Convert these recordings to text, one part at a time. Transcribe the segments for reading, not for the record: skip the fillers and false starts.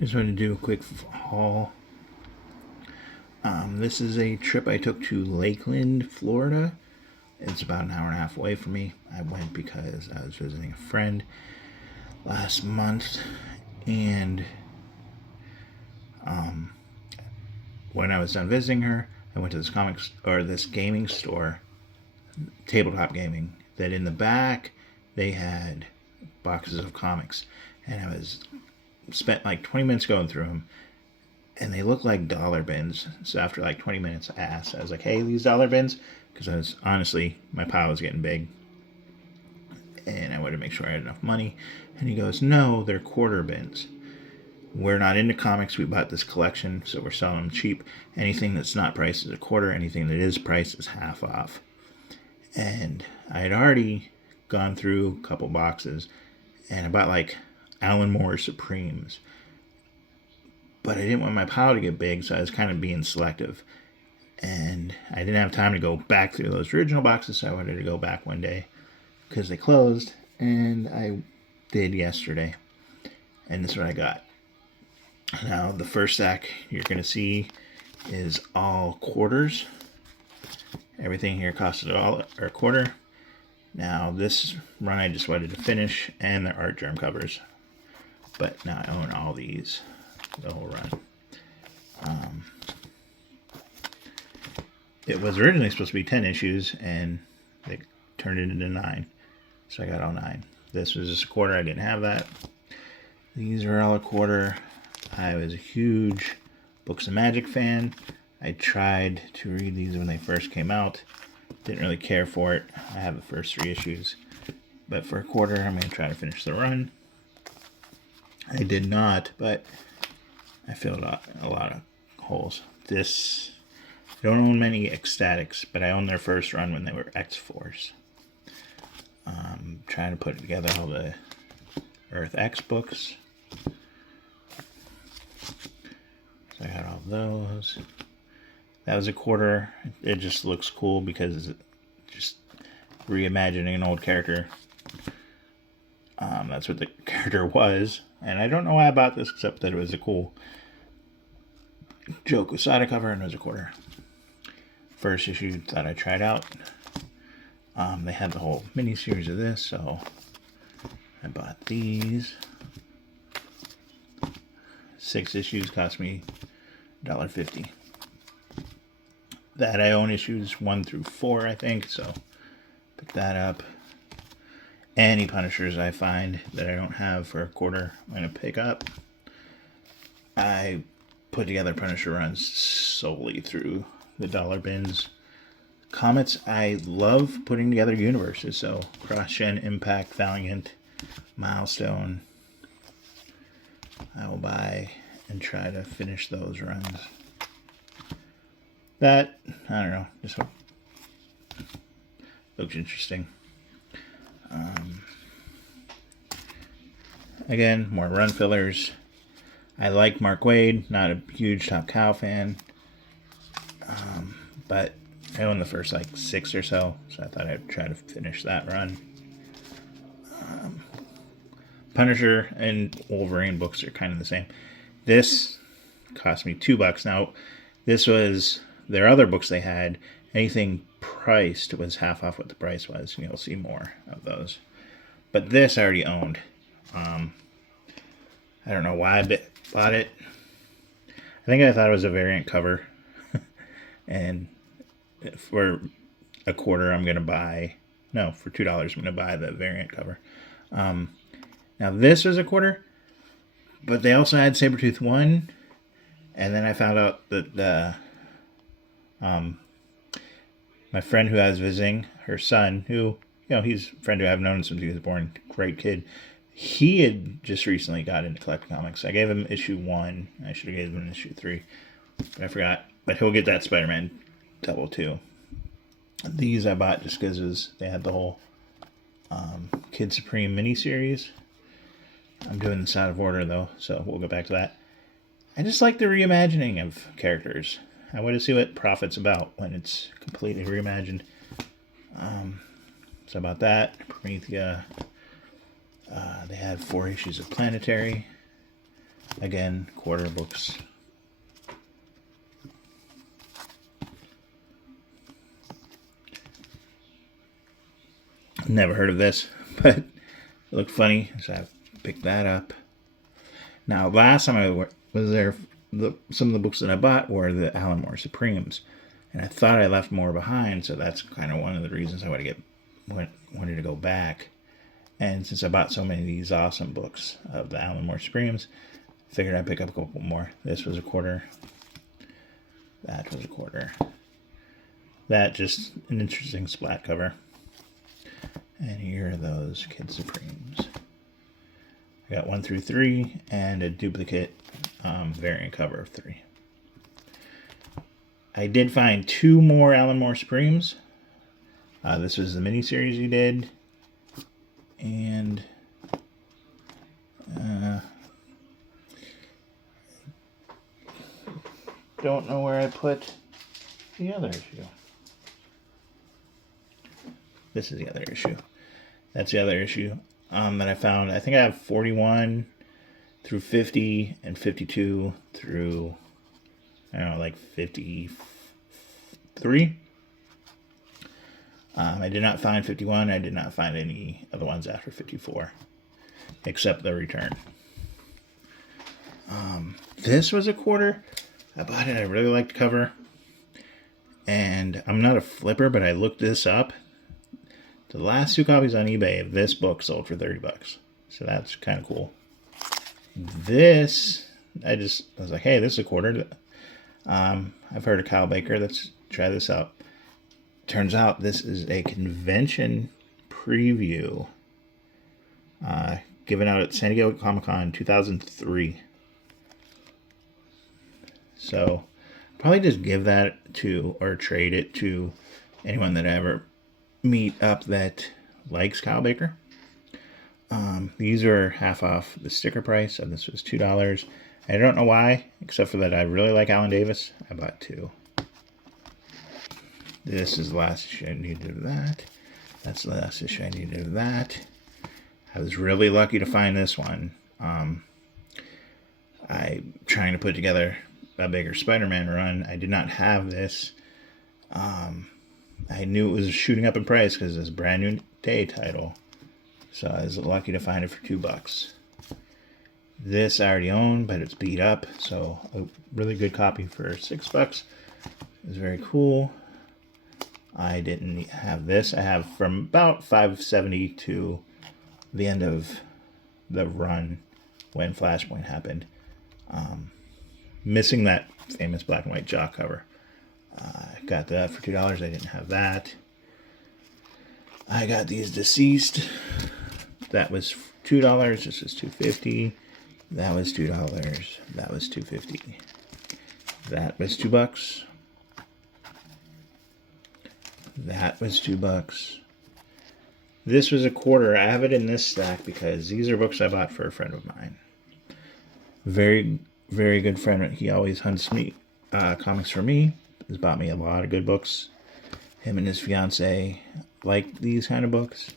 Just wanted to do a quick haul. This is a trip I took to Lakeland, Florida. It's about an hour and a half away from me. I went because I was visiting a friend last month, and when I was done visiting her, I went to this gaming store, tabletop gaming. That in the back they had boxes of comics, and I was spent like 20 minutes going through them, and they look like dollar bins. So after like 20 minutes, I was like, hey, these dollar bins? Because honestly, my pile was getting big. And I wanted to make sure I had enough money. And he goes, no, they're quarter bins. We're not into comics. We bought this collection, so we're selling them cheap. Anything that's not priced is a quarter. Anything that is priced is half off. And I had already gone through a couple boxes, and I bought like Alan Moore Supremes. But I didn't want my pile to get big, so I was kind of being selective. And I didn't have time to go back through those original boxes, so I wanted to go back one day because they closed, and I did yesterday. And this is what I got. Now, the first stack you're going to see is all quarters. Everything here costs a quarter. Now, this run I just wanted to finish, and the art germ covers. But now I own all these, the whole run. It was originally supposed to be 10 issues, and they turned it into 9. So I got all 9. This was just a quarter. I didn't have that. These are all a quarter. I was a huge Books of Magic fan. I tried to read these when they first came out. Didn't really care for it. I have the first 3 issues. But for a quarter, I'm going to try to finish the run. I did not, but I filled out a lot of holes. I don't own many Ecstatics, but I owned their first run when they were X-Force. Trying to put together all the Earth X books. So I got all those. That was a quarter. It just looks cool because it's just reimagining an old character. That's what the character was. And I don't know why I bought this except that it was a cool Joe Quesada cover, and it was a quarter. First issue that I tried out. They had the whole mini-series of this, so I bought these. 6 issues cost me $1.50. That I own issues 1 through 4, I think, so pick that up. Any Punishers I find that I don't have for a quarter, I'm going to pick up. I put together Punisher runs solely through the dollar bins. Comics, I love putting together universes, so Cross-Gen, Impact, Valiant, Milestone. I will buy and try to finish those runs. That, I don't know, just looks interesting. Again, more run fillers. I like Mark Waid, not a huge Top Cow fan. But I own the first like 6 or so I thought I'd try to finish that run. Punisher and Wolverine books are kind of the same. This cost me $2. Now, this was their other books they had. Anything priced was half off what the price was. You'll see more of those. But this I already owned. I don't know why I bought it. I think I thought it was a variant cover. And for a quarter, I'm going to buy... No, for $2, I'm going to buy the variant cover. Now, this was a quarter, but they also had Sabretooth 1. And then I found out that my friend who I was visiting, her son, who, he's a friend who I've known since he was born, great kid. He had just recently got into collecting comics. I gave him issue 1. I should have given him issue 3, but I forgot. But he'll get that Spider-Man double too. These I bought just because they had the whole Kid Supreme miniseries. I'm doing this out of order though, so we'll go back to that. I just like the reimagining of characters. I want to see what Prophet's about when it's completely reimagined. So about that, Promethea. They had 4 issues of Planetary. Again, quarter books. Never heard of this, but it looked funny, so I picked that up. Now, last time I was there, some of the books that I bought were the Alan Moore Supremes, and I thought I left more behind, so that's kind of one of the reasons I wanted to go back. And since I bought so many of these awesome books of the Alan Moore Supremes, I figured I'd pick up a couple more. This was a quarter. That was a quarter. That just an interesting splat cover. And here are those Kid Supremes. I got 1 through 3 and a duplicate variant cover of 3. I did find 2 more Alan Moore Supremes. This was the miniseries he did. And don't know where I put the other issue. This is the other issue. That's the other issue that I found. I think I have 41 through 50 and 52 through, I don't know, like 53. I did not find 51. I did not find any of the ones after 54, except the return. This was a quarter. I bought it. I really liked the cover. And I'm not a flipper, but I looked this up. The last 2 copies on eBay of this book sold for $30. So that's kind of cool. This, I was like, hey, this is a quarter. I've heard of Kyle Baker. Let's try this out. Turns out this is a convention preview given out at San Diego Comic-Con 2003. So probably just give that to, or trade it to anyone that I ever meet up that likes Kyle Baker. These are half off the sticker price, and this was $2. I don't know why, except for that I really like Alan Davis. I bought 2. This is the last issue I needed of that. That's the last issue I needed of that. I was really lucky to find this one. I'm trying to put together a bigger Spider-Man run. I did not have this. I knew it was shooting up in price because it's a brand new day title. So I was lucky to find it for $2. This I already own, but it's beat up. So a really good copy for $6. It's very cool. I didn't have this. I have from about 570 to the end of the run when Flashpoint happened. Missing that famous black and white Jock cover. I got that for $2. I didn't have that. I got these Deceased. That was $2. This is $2.50. That was $2. That was $2.50. That was $2. That was $2. This was a quarter. I have it in this stack because these are books I bought for a friend of mine. Very, very good friend. He always hunts me comics for me. He's bought me a lot of good books. Him and his fiance like these kind of books.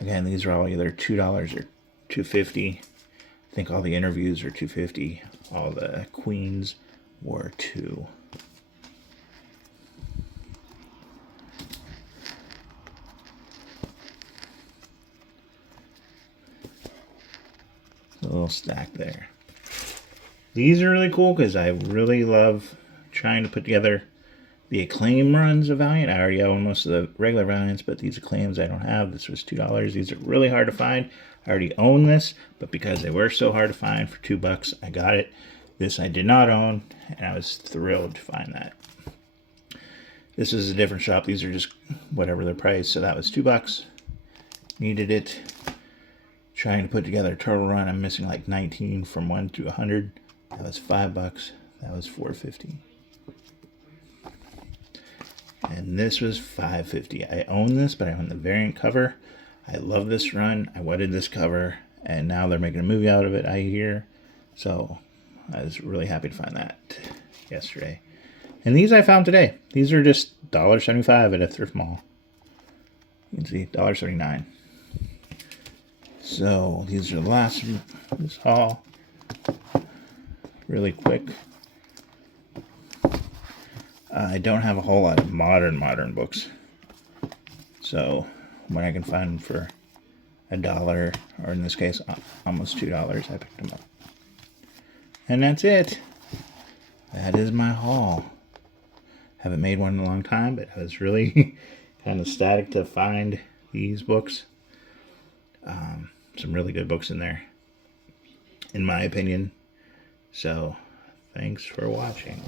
Again, these are all either $2 or $2.50. I think all the interviews are $2.50. All the Queens were $2. A little stack there. These are really cool because I really love trying to put together the Acclaim runs of Valiant. I already own most of the regular Valiants, but these Acclaims I don't have. This was $2. These are really hard to find. I already own this, but because they were so hard to find for $2, I got it. This I did not own, and I was thrilled to find that. This is a different shop. These are just whatever their price, so that was $2. Needed it. Trying to put together a total run. I'm missing like 19 from 1 to 100. That was $5. That was $4.50. And this was $5.50. I own this, but I own the variant cover. I love this run. I wanted this cover, and now they're making a movie out of it, I hear. So I was really happy to find that yesterday. And these I found today. These are just $1.75 at a thrift mall. You can see $1.79. So these are the last of this haul. really quick. I don't have a whole lot of modern books. So when I can find them for $1, or in this case, almost $2, I picked them up. And that's it. That is my haul. Haven't made one in a long time, but I was really kind of ecstatic to find these books. Some really good books in there, in my opinion. So, thanks for watching.